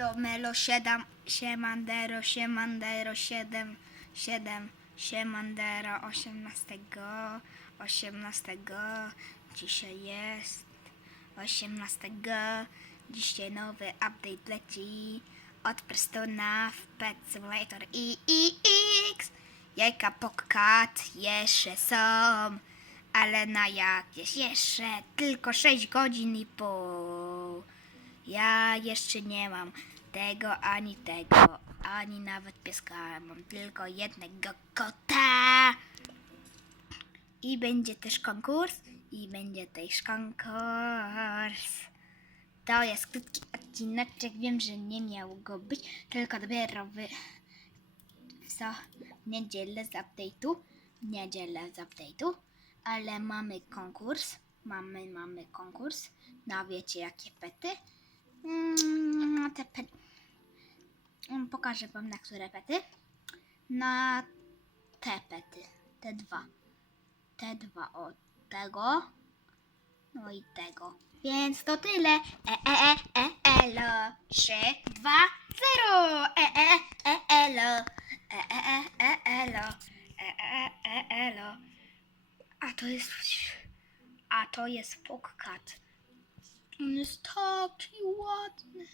Elo, melo, siedem, siemandero, siemandero, siedem, siedem, siemandero, osiemnastego, osiemnastego, dzisiaj jest osiemnastego, dzisiaj nowy update leci od Prestona w Pet Simulator X. Jajka Pocket jeszcze są, ale na jakieś jeszcze tylko 6 godzin i pół. Ja jeszcze nie mam tego ani tego, ani nawet pieska. Mam tylko jednego kota. I będzie też konkurs. I będzie też konkurs. To jest krótki odcineczek. Wiem, że nie miał go być, tylko dopiero wy... co? Niedzielę z update'u. Niedzielę z update'u. Ale mamy konkurs. Mamy, mamy konkurs. No wiecie jakie pety. Mm, te pe... Mm, Pokażę wam na które pety. Na te pety. Te dwa. Te dwa od tego. No i tego. Więc to tyle. E, e, e, e, elo. 3, 2, 0. E, e, e, elo. E, e, e, e, elo. E, e, e, elo. A to jest... A to jest Pokkat. Jest taki ładny.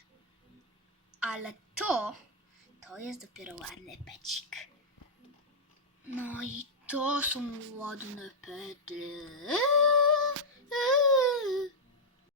Ale to, to jest dopiero ładny pecik. No i to są ładne pety.